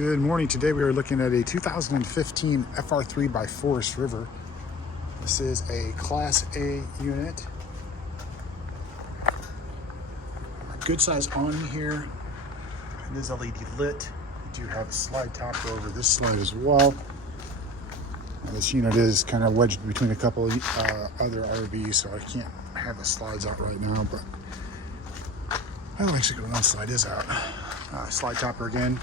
Good morning. Today we are looking at a 2015 FR3 by Forest River. This is a Class A unit. Good size awning here. It is LED lit. We do have a slide topper over this slide as well. Now this unit is kind of wedged between a couple other RVs, so I can't have the slides out right now, but I'll actually go one slide is out. Slide topper again.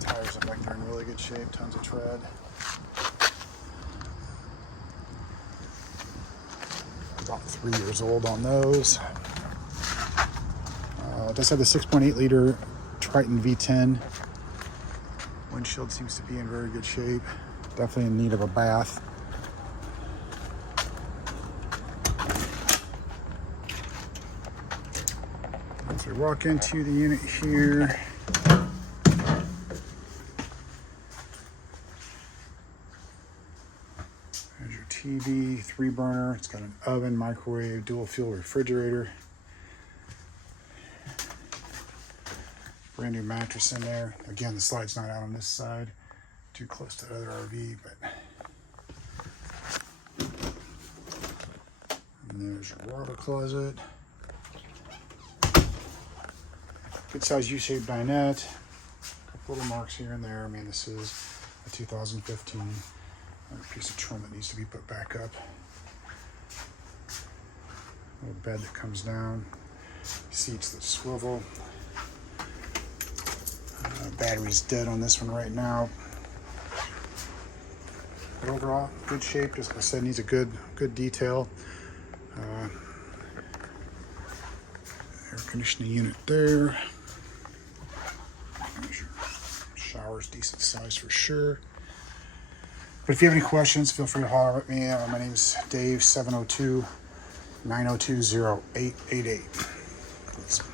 Tires look like they're in really good shape, tons of tread. About 3 years old on those. It does have the 6.8 liter Triton V10. Windshield seems to be in very good shape. Definitely in need of a bath. As we walk into the unit here, there's your TV, 3-burner. It's got an oven, microwave, dual fuel refrigerator. Brand new mattress in there. Again, the slide's not out on this side. Too close to the other RV, but. And there's your water closet. Good size U-shaped dinette. A couple little marks here and there. I mean, this is a 2015. Another piece of trim that needs to be put back up. Little bed that comes down. Seats that swivel. Battery's dead on this one right now. But overall, good shape. Just like I said, needs a good detail. Air conditioning unit there. There's your shower's decent size for sure. But if you have any questions, feel free to holler at me. My name's Dave, 702-902-0888.